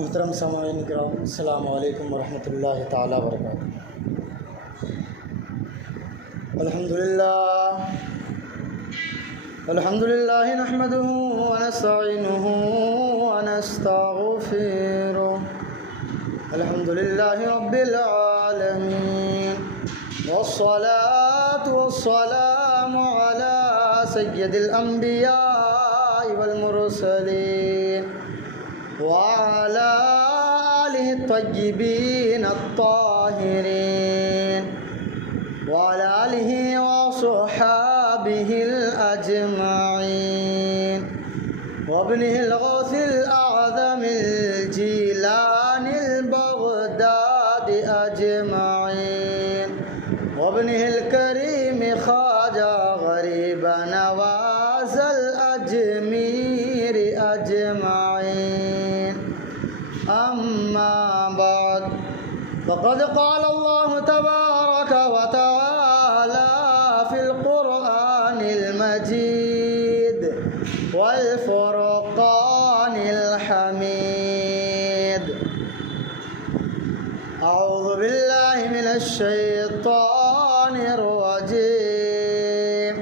محترم سامعین کرام، السلام علیکم ورحمۃ اللہ تعالیٰ وبرکاتہ۔ الحمدللہ نحمدہ ونستعینہ ونستغفرہ، الحمدللہ رب العالمین، والصلاة والسلام علی سید الانبیاء والمرسلین وعلى آلہ الطیبین الطاہرین وعلى آلہ وصحابہ الأجمعین وابنہ الغوث الأعظم الجیلانی البغدادی اجمعین وابنہ الکریم خواجہ غریب نواز الاجمیر اجمعین۔ أما بعد، فقد قال الله تبارك وتعالى في القرآن المجيد والفرقان الحميد: أعوذ بالله من الشيطان الرجيم،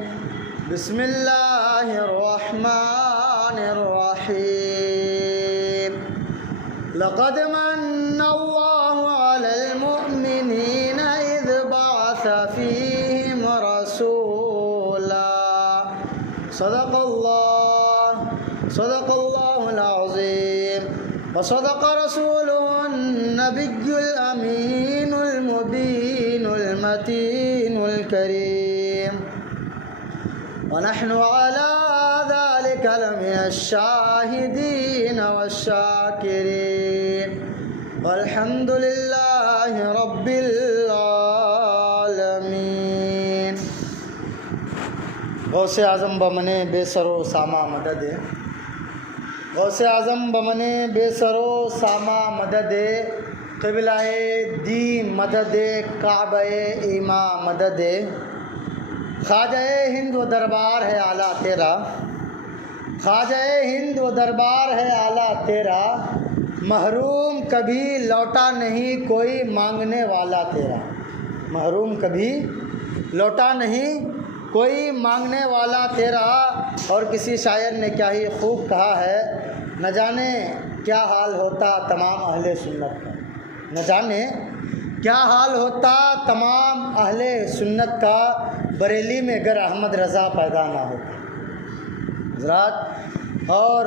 بسم الله الرحمن الرحيم. لقد من الله على المؤمنين إذ بعث فيهم رسولا. صدق الله العظيم، وصدق رسوله النبي الأمين المبين المتين الكريم، ونحن على ذلك لمن الشاهدين والشاكرين، والحمد لله رب العالمين. غوث اعظم بمنے بے سر و سامہ مدد، غوث اعظم بمنے بے سر و سامہ مدد، قبلہ دین مدد، کعبہ ایماں مدد. خواجہ ہند و دربار ہے اعلیٰ تیرا، خواجہ ہند و دربار ہے اعلیٰ تیرا، محروم کبھی لوٹا نہیں کوئی مانگنے والا تیرا. محروم کبھی لوٹا نہیں کوئی مانگنے والا تیرا. اور کسی شاعر نے کیا ہی خوب کہا ہے: نہ جانے کیا حال ہوتا تمام اہل سنت کا، نہ جانے کیا حال ہوتا تمام اہل سنت کا، بریلی میں گر احمد رضا پیدا نہ ہوتا. حضرات، اور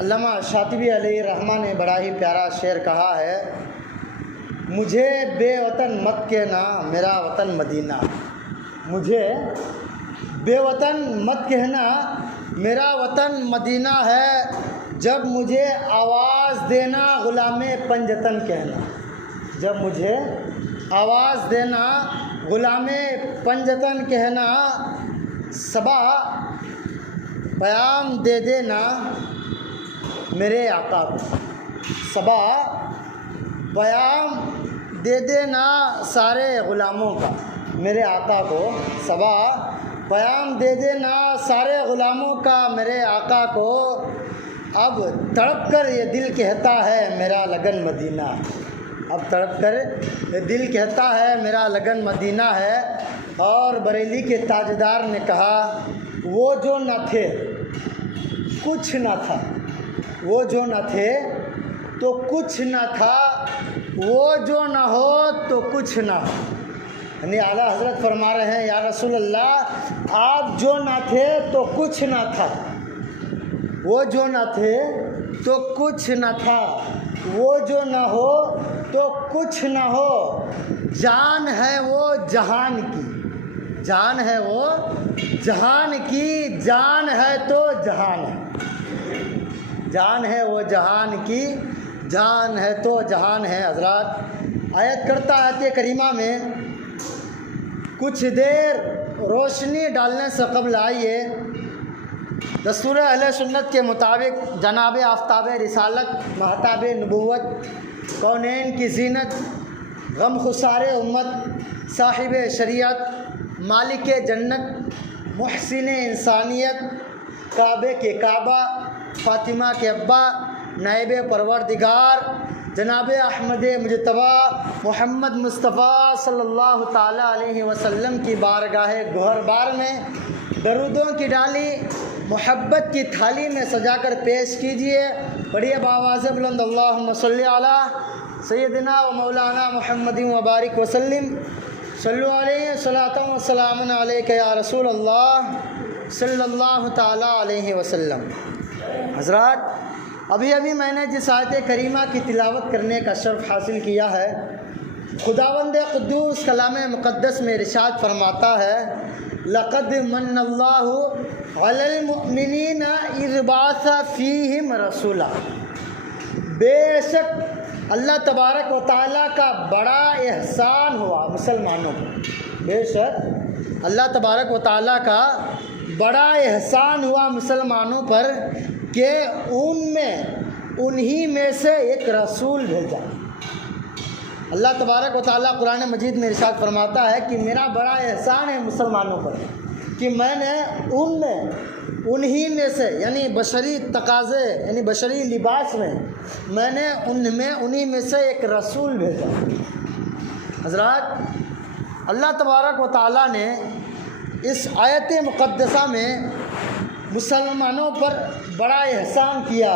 علامہ شاطبی علیہ الرحمہ نے بڑا ہی پیارا شعر کہا ہے: مجھے بے وطن مت کہنا میرا وطن مدینہ. مجھے بے وطن مت کہنا میرا وطن مدینہ ہے، جب مجھے آواز دینا غلام پنجتن کہنا. جب مجھے آواز دینا غلام پنجتن کہنا، صبا پیام دے دینا میرے آقا کو. صبا پیام دے دینا سارے غلاموں کا میرے آقا کو. صبا پیام دے دینا سارے غلاموں کا میرے آقا کو. اب تڑپ کر یہ دل کہتا ہے میرا لگن مدینہ. اب تڑپ کر یہ دل کہتا ہے میرا لگن مدینہ ہے. اور بریلی کے تاجدار نے کہا: وہ جو نہ تھے کچھ نہ تھا، وہ جو نہ تھے تو کچھ نہ تھا، وہ جو نہ ہو تو کچھ نہ ہو. یعنی اعلیٰ حضرت فرما رہے ہیں: یا رسول اللہ، آپ جو نہ تھے تو کچھ نہ تھا، وہ جو نہ تھے تو کچھ نہ تھا، وہ جو نہ ہو تو کچھ نہ ہو. جان ہے وہ جہان کی، جان ہے وہ جہان کی، جان ہے تو جہان ہے. جان ہے وہ جہان کی، جان ہے تو جہان ہے. حضرات، آیت کرتا آیت کریمہ میں کچھ دیر روشنی ڈالنے سے قبل آئیے دستور اہل سنت کے مطابق جناب آفتاب رسالت، مہتاب نبوت، کونین کی زینت، غم خسار امت، صاحب شریعت، مالک جنت، محسن انسانیت، کعبے کے کعبہ، فاطمہ کے ابا، نائب پروردگار جناب احمد مجتبی محمد مصطفیٰ صلی اللہ تعالیٰ علیہ وسلم کی بارگاہ گوہر بار میں درودوں کی ڈالی محبت کی تھالی میں سجا کر پیش کیجیے. بڑی بآواز بلند اللہم صلی علی سیدنا و مولانا محمد وبارک وسلم. صلو علیہ صلاۃ و سلام علیک یا رسول اللہ صلی اللہ تعالیٰ علیہ وسلم. حضرات، ابھی میں نے جس آیت کریمہ کی تلاوت کرنے کا شرف حاصل کیا ہے، خداوند قدوس کلام مقدس میں ارشاد فرماتا ہے لقد من اللہ علی المؤمنین اذ بعث فیہم رسولا. بے شک اللہ تبارک و تعالیٰ کا بڑا احسان ہوا مسلمانوں پر. بے شک اللہ تبارک و تعالیٰ کا بڑا احسان ہوا مسلمانوں پر کہ انہی میں سے ایک رسول بھیجا. اللہ تبارک و تعالیٰ قرآن مجید میں ارشاد فرماتا ہے کہ میرا بڑا احسان ہے مسلمانوں پر کہ میں نے انہی میں سے، یعنی بشری تقاضے، یعنی بشری لباس میں نے انہی میں سے ایک رسول بھیجا. حضرات، اللہ تبارک و تعالیٰ نے اس آیت مقدسہ میں مسلمانوں پر بڑا احسان کیا.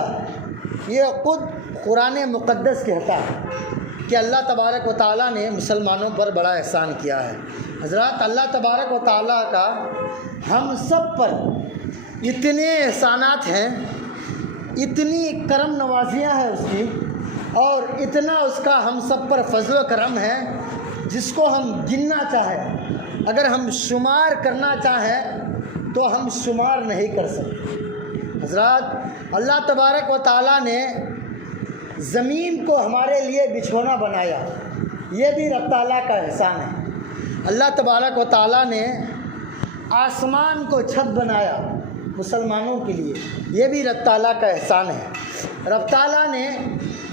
یہ خود قرآن مقدس کہتا ہے کہ اللہ تبارک و تعالیٰ نے مسلمانوں پر بڑا احسان کیا ہے. حضرات، اللہ تبارک و تعالیٰ کا ہم سب پر اتنے احسانات ہیں، اتنی کرم نوازیاں ہیں اس کی، اور اتنا اس کا ہم سب پر فضل و کرم ہے جس کو ہم گننا چاہیں، اگر ہم شمار کرنا چاہیں تو ہم شمار نہیں کر سکتے. حضرات، اللہ تبارک و تعالیٰ نے زمین کو ہمارے لیے بچھونا بنایا، یہ بھی رب تعالیٰ کا احسان ہے. اللہ تبارک و تعالیٰ نے آسمان کو چھت بنایا مسلمانوں کے لیے، یہ بھی رب تعالیٰ کا احسان ہے. رب تعالیٰ نے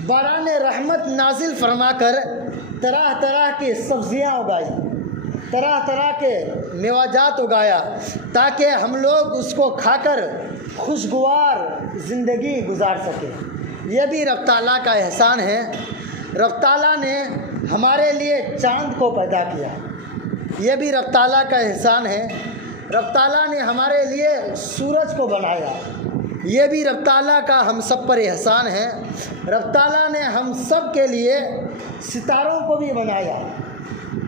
باران رحمت نازل فرما کر طرح طرح کی سبزیاں اگائی، طرح طرح کے میوجات اگایا تاکہ ہم لوگ اس کو کھا کر خوشگوار زندگی گزار سکیں. یہ بھی رب تعالیٰ کا احسان ہے. رب تعالیٰ نے ہمارے لیے چاند کو پیدا کیا، یہ بھی رب تعالیٰ کا احسان ہے. رب تعالیٰ نے ہمارے لیے سورج کو بنایا، یہ بھی رب تعالیٰ کا ہم سب پر احسان ہے. رب تعالیٰ نے ہم سب کے لیے ستاروں کو بھی بنایا،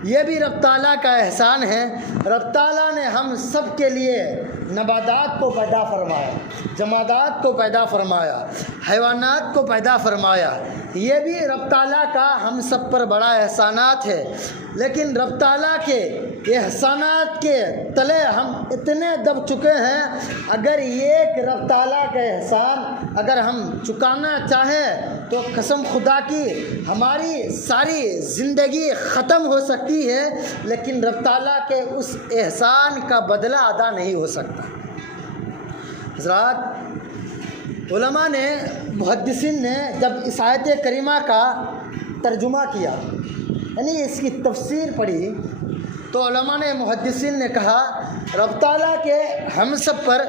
یہ بھی رب تعالیٰ کا احسان ہے. رب تعالیٰ نے ہم سب کے لیے نباتات کو پیدا فرمایا، جمادات کو پیدا فرمایا، حیوانات کو پیدا فرمایا، یہ بھی رب تعالیٰ کا ہم سب پر بڑا احسانات ہے. لیکن رب تعالیٰ کے احسانات کے تلے ہم اتنے دب چکے ہیں، اگر ایک رب تعالیٰ کا احسان اگر ہم چکانا چاہیں تو قسم خدا کی ہماری ساری زندگی ختم ہو سکتی ہے، لیکن رب تعالیٰ کے اس احسان کا بدلہ ادا نہیں ہو سکتا. حضرات، علماء نے، محدثین نے جب اس آیت کریمہ کا ترجمہ کیا، یعنی اس کی تفسیر پڑھی، تو علماء نے، محدثین نے کہا رب تعالیٰ کے ہم سب پر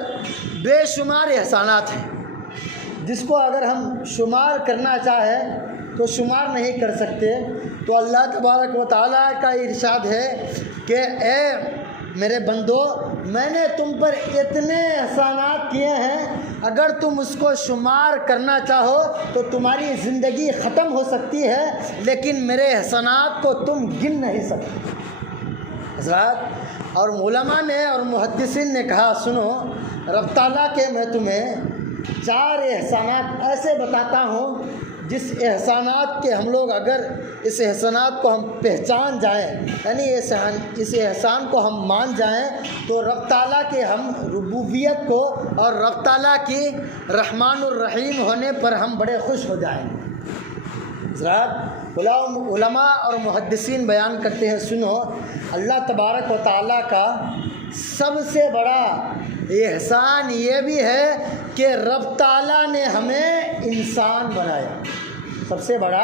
بے شمار احسانات ہیں جس کو اگر ہم شمار کرنا چاہیں تو شمار نہیں کر سکتے. تو اللہ تبارک و تعالیٰ کا ارشاد ہے کہ اے میرے بندو، میں نے تم پر اتنے احسانات کیے ہیں، اگر تم اس کو شمار کرنا چاہو تو تمہاری زندگی ختم ہو سکتی ہے، لیکن میرے احسانات کو تم گن نہیں سکتے. حضرات، اور علماء نے اور محدثین نے کہا سنو، رب تعالیٰ کے میں تمہیں 4 احسانات ایسے بتاتا ہوں جس احسانات کے ہم لوگ اگر اس احسانات کو ہم پہچان جائیں، یعنی اس احسان کو ہم مان جائیں تو رب تعالیٰ کے ہم ربوبیت کو اور رب تعالیٰ کی رحمان الرحیم ہونے پر ہم بڑے خوش ہو جائیں. حضرات، علماء اور محدثین بیان کرتے ہیں سنو، اللہ تبارک و تعالیٰ کا سب سے بڑا احسان یہ بھی ہے کہ رب تعالیٰ نے ہمیں انسان بنایا. سب سے بڑا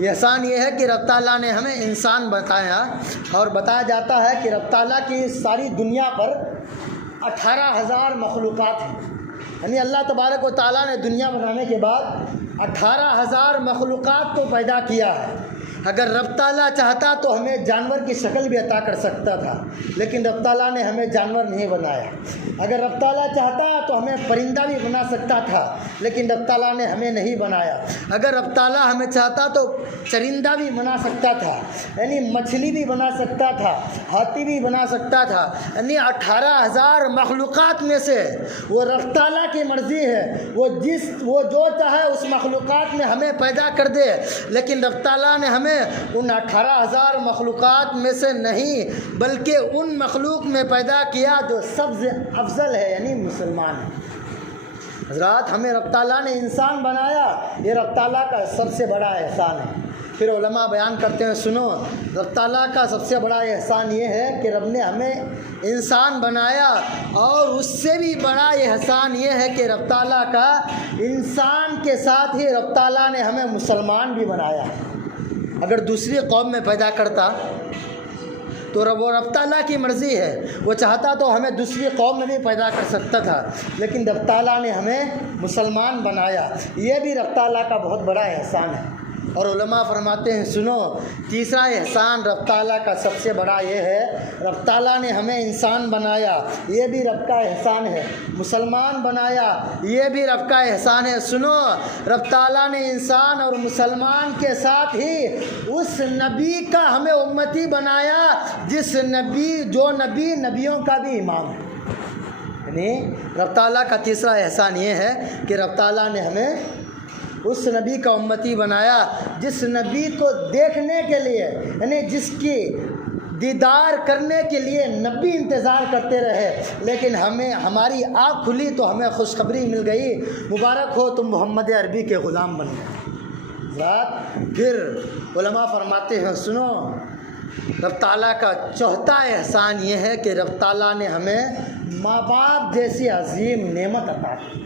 احسان یہ ہے کہ رب تعالیٰ نے ہمیں انسان بتایا. اور بتایا جاتا ہے کہ رب تعالیٰ کی ساری دنیا پر 18,000 مخلوقات ہیں. یعنی اللہ تبارک و تعالیٰ نے دنیا بنانے کے بعد 18,000 مخلوقات کو پیدا کیا ہے۔ اگر رب تعالیٰ چاہتا تو ہمیں جانور کی شکل بھی عطا کر سکتا تھا، لیکن رب تعالیٰ نے ہمیں جانور نہیں بنایا۔ اگر رب تعالیٰ چاہتا تو ہمیں پرندہ بھی بنا سکتا تھا، لیکن رب تعالیٰ نے ہمیں نہیں بنایا۔ اگر رب تعالیٰ ہمیں چاہتا تو چرندہ بھی بنا سکتا تھا، یعنی مچھلی بھی بنا سکتا تھا، ہاتھی بھی بنا سکتا تھا، یعنی 18,000 مخلوقات میں سے وہ رب تعالیٰ کی مرضی ہے، وہ جو چاہے اس مخلوقات میں ہمیں پیدا کر دے، لیکن رب تعالیٰ نے ہمیں ان 18,000 مخلوقات میں سے نہیں بلکہ ان مخلوق میں پیدا کیا جو سب سے افضل ہے، یعنی مسلمان ہے۔ حضرات، ہمیں رب تعالیٰ نے انسان بنایا، یہ رب تعالیٰ کا سب سے بڑا احسان ہے۔ پھر علماء بیان کرتے ہیں، سنو، رب تعالیٰ کا سب سے بڑا احسان یہ ہے کہ رب نے ہمیں انسان بنایا، اور اس سے بھی بڑا احسان یہ ہے کہ رب تعالیٰ کا انسان کے ساتھ ہی رب تعالیٰ نے ہمیں مسلمان بھی بنایا۔ اگر دوسری قوم میں پیدا کرتا تو وہ رب تعالیٰ کی مرضی ہے، وہ چاہتا تو ہمیں دوسری قوم میں بھی پیدا کر سکتا تھا، لیکن رب تعالیٰ نے ہمیں مسلمان بنایا، یہ بھی رب تعالیٰ کا بہت بڑا احسان ہے۔ اور علماء فرماتے ہیں، سنو، تیسرا احسان رب تعالیٰ کا سب سے بڑا یہ ہے، رب تعالیٰ نے ہمیں انسان بنایا، یہ بھی رب کا احسان ہے۔ مسلمان بنایا، یہ بھی رب کا احسان ہے۔ سنو، رب تعالیٰ نے انسان اور مسلمان کے ساتھ ہی اس نبی کا ہمیں امتی بنایا جو نبی نبیوں کا بھی امام ہے۔ یعنی رب تعالیٰ کا تیسرا احسان یہ ہے کہ رب تعالیٰ نے ہمیں اس نبی کا امتی بنایا جس نبی کو دیکھنے کے لیے، یعنی جس کی دیدار کرنے کے لیے نبی انتظار کرتے رہے، لیکن ہماری آنکھ کھلی تو ہمیں خوشخبری مل گئی، مبارک ہو تم محمد عربی کے غلام بن گئے۔ پھر علماء فرماتے ہیں، سنو، رب تعالیٰ کا چوتھا احسان یہ ہے کہ رب تعالیٰ نے ہمیں ماں باپ جیسی عظیم نعمت عطا کی،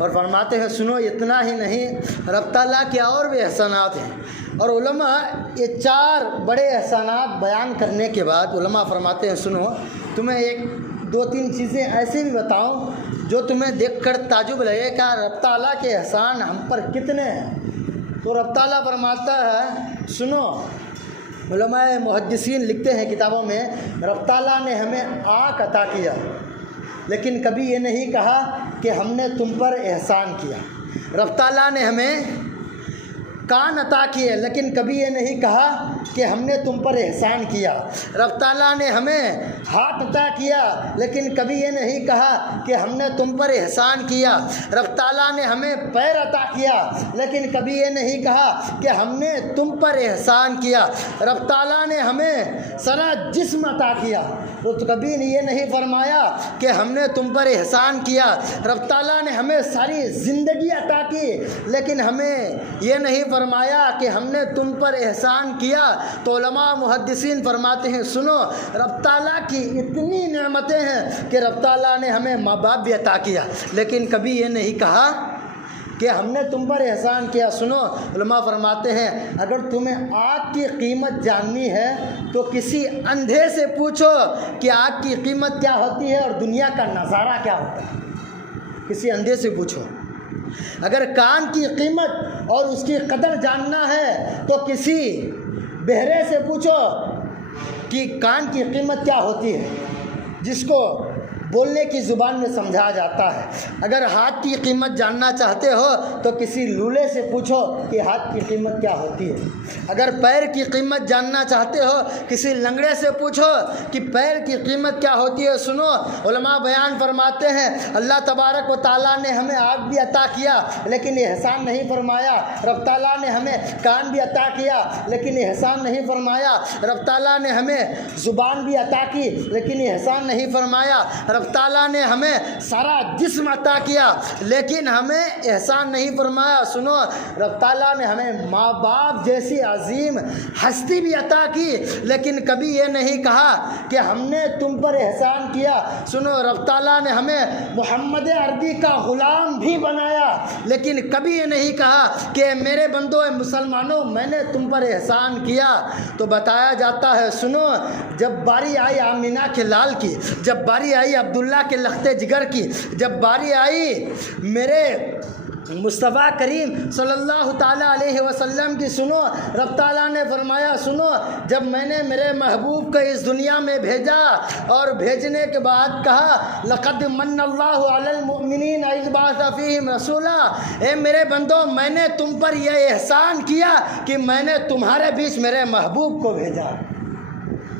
اور فرماتے ہیں، سنو، اتنا ہی نہیں، رب تعالیٰ کے اور بھی احسانات ہیں۔ اور علماء یہ 4 بڑے احسانات بیان کرنے کے بعد علماء فرماتے ہیں، سنو، تمہیں 1-2-3 چیزیں ایسی بھی بتاؤں جو تمہیں دیکھ کر تعجب لگے کہ رب تعالیٰ کے احسان ہم پر کتنے ہیں۔ تو رب تعالیٰ فرماتا ہے، سنو، علماء محدثین لکھتے ہیں کتابوں میں، رب تعالیٰ نے ہمیں آنکھ عطا کیا، لیکن کبھی یہ نہیں کہا کہ ہم نے تم پر احسان کیا۔ رب تعالیٰ نے ہمیں کان عطا کیے، لیکن کبھی یہ نہیں کہا کہ ہم نے تم پر احسان کیا۔ رب تعالیٰ نے ہمیں ہاتھ عطا کیا، لیکن کبھی یہ نہیں کہا کہ ہم نے تم پر احسان کیا۔ رب تعالیٰ نے ہمیں پیر عطا کیا، لیکن کبھی یہ نہیں کہا کہ ہم نے تم پر احسان کیا۔ رب تعالیٰ نے ہمیں سارا جسم عطا کیا، تو کبھی یہ نہیں فرمایا کہ ہم نے تم پر احسان کیا۔ رب تعالیٰ نے ہمیں ساری زندگی عطا کی، لیکن ہمیں یہ نہیں فرمایا کہ ہم نے تم پر احسان کیا۔ تو علماء محدثین فرماتے ہیں، سنو، رب تعالیٰ کی اتنی نعمتیں ہیں کہ رب تعالیٰ نے ہمیں ماں باپ بھی عطا کیا، لیکن کبھی یہ نہیں کہا کہ ہم نے تم پر احسان کیا۔ سنو، علماء فرماتے ہیں، اگر تمہیں آگ کی قیمت جاننی ہے تو کسی اندھے سے پوچھو کہ آگ کی قیمت کیا ہوتی ہے اور دنیا کا نظارہ کیا ہوتا ہے۔ کسی اندھے سے پوچھو۔ اگر کان کی قیمت اور اس کی قدر جاننا ہے تو کسی بہرے سے پوچھو کہ کان کی قیمت کیا ہوتی ہے، جس کو بولنے کی زبان میں سمجھا جاتا ہے۔ اگر ہاتھ کی قیمت جاننا چاہتے ہو تو کسی لولے سے پوچھو کہ ہاتھ کی قیمت کیا ہوتی ہے۔ اگر پیر کی قیمت جاننا چاہتے ہو کسی لنگڑے سے پوچھو کہ پیر کی قیمت کیا ہوتی ہے۔ سنو، علماء بیان فرماتے ہیں، اللہ تبارک و تعالیٰ نے ہمیں آنکھ بھی عطا کیا، لیکن احسان نہیں فرمایا۔ رب تعالیٰ نے ہمیں کان بھی عطا کیا، لیکن احسان نہیں فرمایا۔ رب تعالیٰ نے ہمیں زبان بھی عطا کی، لیکن احسان نہیں فرمایا۔ رب تعالیٰ نے ہمیں سارا جسم عطا کیا، لیکن ہمیں احسان نہیں فرمایا۔ سنو، رب تعالیٰ نے ہمیں ماں باپ جیسی عظیم ہستی بھی عطا کی، لیکن کبھی یہ نہیں کہا کہ ہم نے تم پر احسان کیا۔ سنو، رب تعالیٰ نے ہمیں محمد عربی کا غلام بھی بنایا، لیکن کبھی یہ نہیں کہا کہ میرے بندو مسلمانوں میں نے تم پر احسان کیا۔ تو بتایا جاتا ہے، سنو، جب باری آئی آمینہ کے لال کی، جب باری آئی عبداللہ کے لخت جگر کی، جب باری آئی میرے مصطفیٰ کریم صلی اللہ تعالیٰ علیہ وسلم کی سنو، رب تعالیٰ نے فرمایا سنو، جب میں نے میرے محبوب کو اس دنیا میں بھیجا اور بھیجنے کے بعد کہا لقد من اللہ علی المؤمنین اذ بعث فیہم رسولا، اے میرے بندو میں نے تم پر یہ احسان کیا کہ میں نے تمہارے بیچ میرے محبوب کو بھیجا۔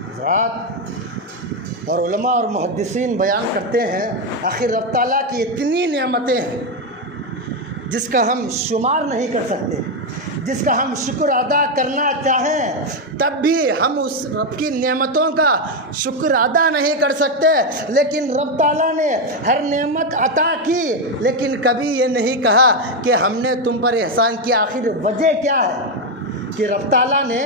حضرات اور علماء اور محدثین بیان کرتے ہیں آخر رب تعالیٰ کی اتنی نعمتیں ہیں جس کا ہم شمار نہیں کر سکتے، جس کا ہم شکر ادا کرنا چاہیں تب بھی ہم اس رب کی نعمتوں کا شکر ادا نہیں کر سکتے۔ لیکن رب تعالیٰ نے ہر نعمت عطا کی لیکن کبھی یہ نہیں کہا کہ ہم نے تم پر احسان کیا۔ آخر وجہ کیا ہے کہ رب تعالیٰ نے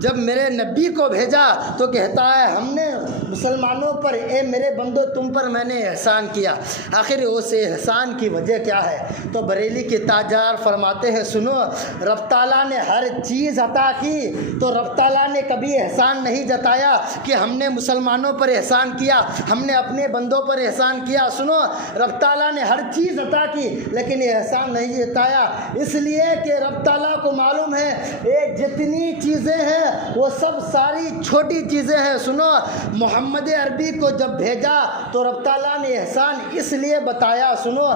جب میرے نبی کو بھیجا تو کہتا ہے ہم نے مسلمانوں پر اے میرے بندو تم پر میں نے احسان کیا۔ آخر اس احسان کی وجہ کیا ہے؟ تو بریلی کے تاجدار فرماتے ہیں سنو، رب تعالیٰ نے ہر چیز عطا کی تو رب تعالیٰ نے کبھی احسان نہیں جتایا کہ ہم نے مسلمانوں پر احسان کیا، ہم نے اپنے بندوں پر احسان کیا۔ سنو، رب تعالیٰ نے ہر چیز عطا کی لیکن یہ احسان نہیں جتایا، اس لیے کہ رب تعالیٰ کو معلوم ہے جتنی چیزیں ہیں وہ سب ساری چھوٹی چیزیں ہیں۔ سنو، محمد عربی کو جب بھیجا تو رب تعالیٰ نے احسان اس لیے بتایا، سنو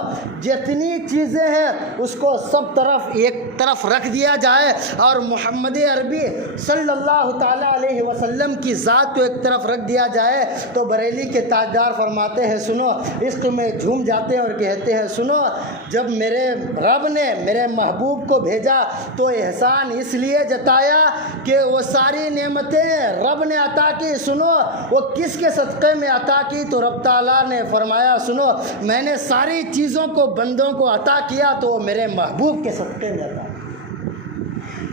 جتنی چیزیں ہیں اس کو سب طرف ایک طرف رکھ دیا جائے اور محمد عربی صلی اللہ تعالیٰ علیہ وسلم کی ذات کو ایک طرف رکھ دیا جائے تو بریلی کے تاجدار فرماتے ہیں سنو، عشق میں جھوم جاتے ہیں اور کہتے ہیں سنو، جب میرے رب نے میرے محبوب کو بھیجا تو احسان اس لیے جتایا کہ وہ ساری نعمتیں رب نے عطا کی۔ سنو وہ کس کے صدقے میں عطا کی؟ تو رب تعالیٰ نے فرمایا سنو میں نے ساری چیزوں کو بندوں کو عطا کیا تو وہ میرے محبوب کے صدقے میں عطا۔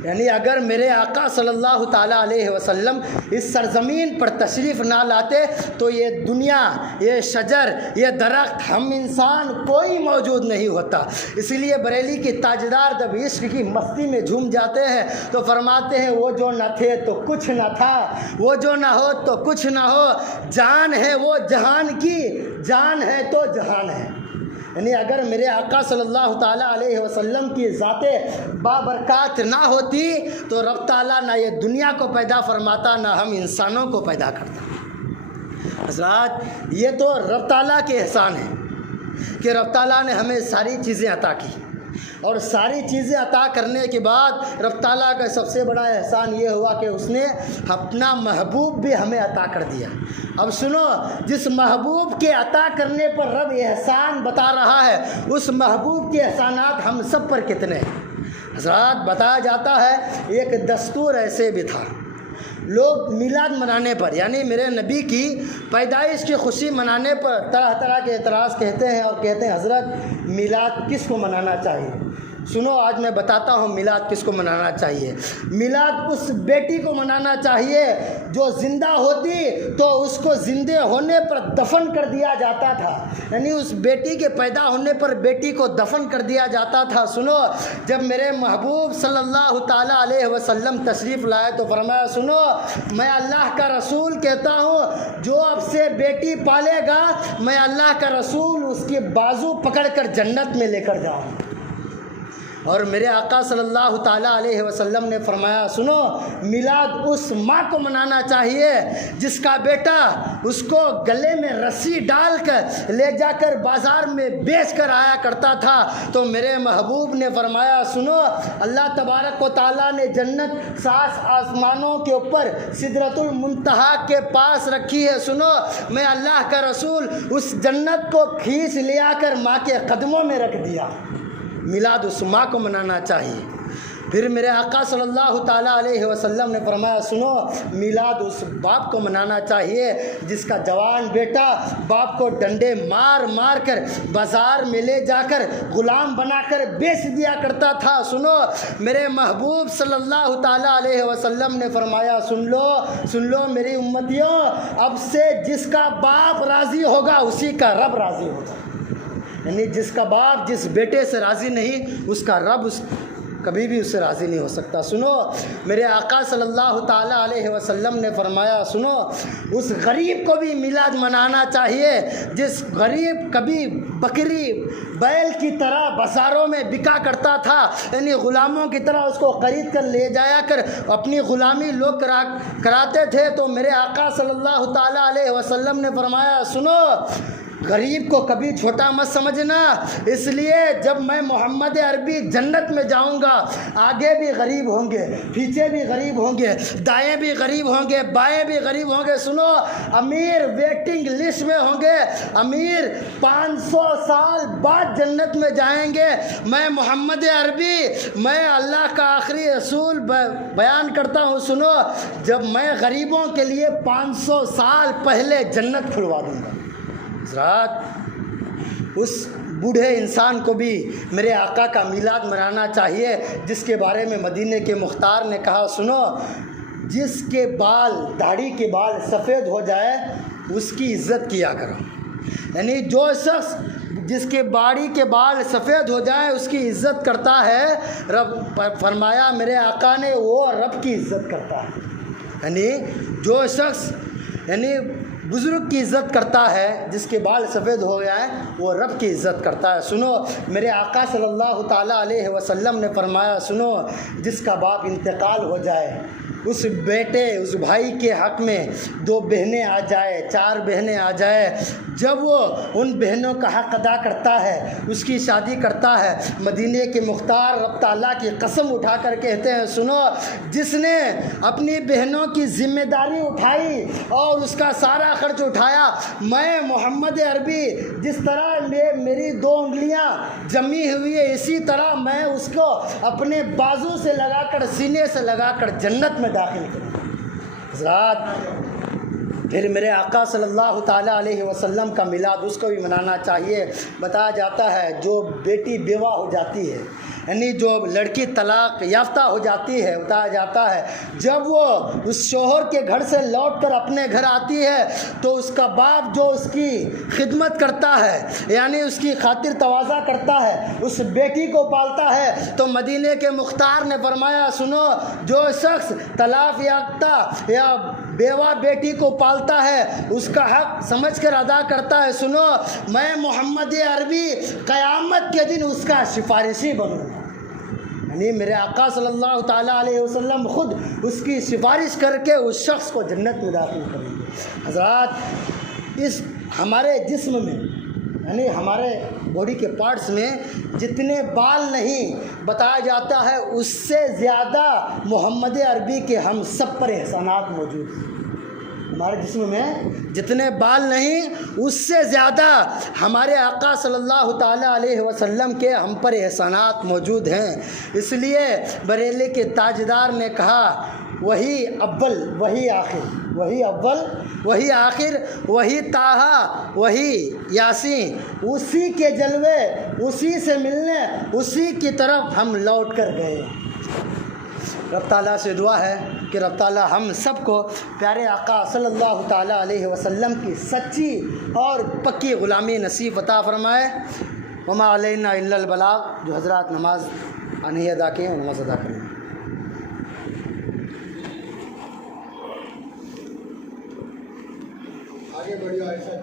یعنی اگر میرے آقا صلی اللہ تعالیٰ علیہ وسلم اس سرزمین پر تشریف نہ لاتے تو یہ دنیا، یہ شجر، یہ درخت، ہم انسان کوئی موجود نہیں ہوتا۔ اسی لیے بریلی کے تاجدار جب عشق کی مستی میں جھوم جاتے ہیں تو فرماتے ہیں وہ جو نہ تھے تو کچھ نہ تھا، وہ جو نہ ہو تو کچھ نہ ہو، جان ہے وہ جہان کی، جان ہے تو جہان ہے۔ یعنی اگر میرے آقا صلی اللہ تعالیٰ علیہ وسلم کی ذات بابرکات نہ ہوتی تو رب تعالیٰ نہ یہ دنیا کو پیدا فرماتا نہ ہم انسانوں کو پیدا کرتا۔ حضرات یہ تو رب تعالیٰ کے احسان ہیں کہ رب تعالیٰ نے ہمیں ساری چیزیں عطا کی اور ساری چیزیں عطا کرنے کے بعد رب تعالیٰ کا سب سے بڑا احسان یہ ہوا کہ اس نے اپنا محبوب بھی ہمیں عطا کر دیا۔ اب سنو، جس محبوب کے عطا کرنے پر رب احسان بتا رہا ہے اس محبوب کے احسانات ہم سب پر کتنے ہیں؟ حضرات بتایا جاتا ہے ایک دستور ایسے بھی تھا، لوگ میلاد منانے پر یعنی میرے نبی کی پیدائش کی خوشی منانے پر طرح طرح کے اعتراض کہتے ہیں اور کہتے ہیں حضرت میلاد کس کو منانا چاہیے؟ سنو آج میں بتاتا ہوں میلاد کس کو منانا چاہیے۔ میلاد اس بیٹی کو منانا چاہیے جو زندہ ہوتی تو اس کو زندے ہونے پر دفن کر دیا جاتا تھا، یعنی اس بیٹی کے پیدا ہونے پر بیٹی کو دفن کر دیا جاتا تھا۔ سنو جب میرے محبوب صلی اللہ تعالیٰ علیہ وسلم تشریف لائے تو فرمایا سنو میں اللہ کا رسول کہتا ہوں جو اب سے بیٹی پالے گا میں اللہ کا رسول اس کی بازو پکڑ کر جنت میں لے کر جاؤں۔ اور میرے آقا صلی اللہ تعالیٰ علیہ وسلم نے فرمایا سنو میلاد اس ماں کو منانا چاہیے جس کا بیٹا اس کو گلے میں رسی ڈال کر لے جا کر بازار میں بیچ کر آیا کرتا تھا۔ تو میرے محبوب نے فرمایا سنو اللہ تبارک و تعالیٰ نے جنت 7 آسمانوں کے اوپر سدرۃ المنتہا کے پاس رکھی ہے۔ سنو میں اللہ کا رسول اس جنت کو کھینچ لیا کر ماں کے قدموں میں رکھ دیا۔ میلاد اس ماں کو منانا چاہیے۔ پھر میرے آقا صلی اللہ تعالیٰ علیہ وسلم نے فرمایا سنو میلاد اس باپ کو منانا چاہیے جس کا جوان بیٹا باپ کو ڈنڈے مار مار کر بازار میں لے جا کر غلام بنا کر بیچ دیا کرتا تھا۔ سنو میرے محبوب صلی اللہ تعالیٰ علیہ وسلم نے فرمایا سن لو میری امتیوں، اب سے جس کا باپ راضی ہوگا اسی کا رب راضی ہوگا۔ یعنی جس کا باپ جس بیٹے سے راضی نہیں اس کا رب کبھی بھی اس سے راضی نہیں ہو سکتا۔ سنو میرے آقا صلی اللہ تعالیٰ علیہ وسلم نے فرمایا، سنو اس غریب کو بھی میلاد منانا چاہیے جس غریب کبھی بکری بیل کی طرح بازاروں میں بکا کرتا تھا، یعنی غلاموں کی طرح اس کو خرید کر لے جایا کر اپنی غلامی لوگ کراتے تھے۔ تو میرے آقا صلی اللہ تعالیٰ علیہ وسلم نے فرمایا، سنو غریب کو کبھی چھوٹا مت سمجھنا، اس لیے جب میں محمد عربی جنت میں جاؤں گا آگے بھی غریب ہوں گے، پیچھے بھی غریب ہوں گے، دائیں بھی غریب ہوں گے، بائیں بھی غریب ہوں گے۔ سنو امیر ویٹنگ لسٹ میں ہوں گے، امیر 500 سال بعد جنت میں جائیں گے۔ میں محمد عربی، میں اللہ کا آخری رسول بیان کرتا ہوں، سنو جب میں غریبوں کے لیے 500 سال پہلے جنت کھلوا دوں گا۔ حضرات اس بوڑھے انسان کو بھی میرے آقا کا میلاد منانا چاہیے جس کے بارے میں مدینے کے مختار نے کہا، سنو جس کے بال داڑھی کے بال سفید ہو جائے اس کی عزت کیا کرو، یعنی جو شخص جس کے باڑی کے بال سفید ہو جائے اس کی عزت کرتا ہے، رب فرمایا میرے آقا نے وہ رب کی عزت کرتا ہے، یعنی جو شخص یعنی بزرگ کی عزت کرتا ہے جس کے بال سفید ہو گیا ہے وہ رب کی عزت کرتا ہے۔ سنو میرے آقا صلی اللہ تعالیٰ علیہ وسلم نے فرمایا، سنو جس کا باپ انتقال ہو جائے اس بیٹے اس بھائی کے حق میں 2 بہنیں آ جائے، 4 بہنیں آ جائے، جب وہ ان بہنوں کا حق ادا کرتا ہے اس کی شادی کرتا ہے، مدینے کے مختار رب تعالیٰ کی قسم اٹھا کر کہتے ہیں، سنو جس نے اپنی بہنوں کی ذمہ داری اٹھائی اور اس کا سارا خرچ اٹھایا، میں محمد عربی جس طرح میری 2 انگلیاں جمی ہوئی ہے اسی طرح میں اس کو اپنے بازو سے لگا کر سینے سے لگا کر جنت میں داخل کروں۔ حضرات پھر میرے آقا صلی اللہ تعالیٰ علیہ وسلم کا میلاد اس کو بھی منانا چاہیے۔ بتایا جاتا ہے جو بیٹی بیوہ ہو جاتی ہے، یعنی جو لڑکی طلاق یافتہ ہو جاتی ہے، بتایا جاتا ہے جب وہ اس شوہر کے گھر سے لوٹ کر اپنے گھر آتی ہے تو اس کا باپ جو اس کی خدمت کرتا ہے یعنی اس کی خاطر تواضع کرتا ہے، اس بیٹی کو پالتا ہے، تو مدینے کے مختار نے فرمایا، سنو جو شخص طلاق یافتہ یا بیوہ بیٹی کو پالتا ہے اس کا حق سمجھ کر ادا کرتا ہے، سنو میں محمد عربی قیامت کے دن اس کا سفارشی بنوں گا، یعنی میرے آقا صلی اللہ تعالیٰ علیہ وسلم خود اس کی سفارش کر کے اس شخص کو جنت میں داخل کریں گے۔ حضرات اس ہمارے جسم میں یعنی ہمارے باڈی کے پارٹس میں جتنے بال نہیں بتایا جاتا ہے اس سے زیادہ محمد عربی کے ہم سب پر احسانات موجود ہیں۔ ہمارے جسم میں جتنے بال نہیں اس سے زیادہ ہمارے آقا صلی اللہ تعالیٰ علیہ وسلم کے ہم پر احسانات موجود ہیں، اس لیے بریلی کے تاجدار نے کہا وہی اول وہی آخر، وہی اول وہی آخر، وہی طٰہٰ وہی یاسین، اسی کے جلوے اسی سے ملنے اسی کی طرف ہم لوٹ کر گئے۔ رب تعالیٰ سے دعا ہے کہ رب تعالیٰ ہم سب کو پیارے آقا صلی اللہ تعالیٰ علیہ وسلم کی سچی اور پکی غلامی نصیب عطا فرمائے۔ وما علینا الا البلاغ۔ جو حضرات نماز نہیں ادا کیے وہ نماز ادا کریں۔ آگے بڑھیے ایسا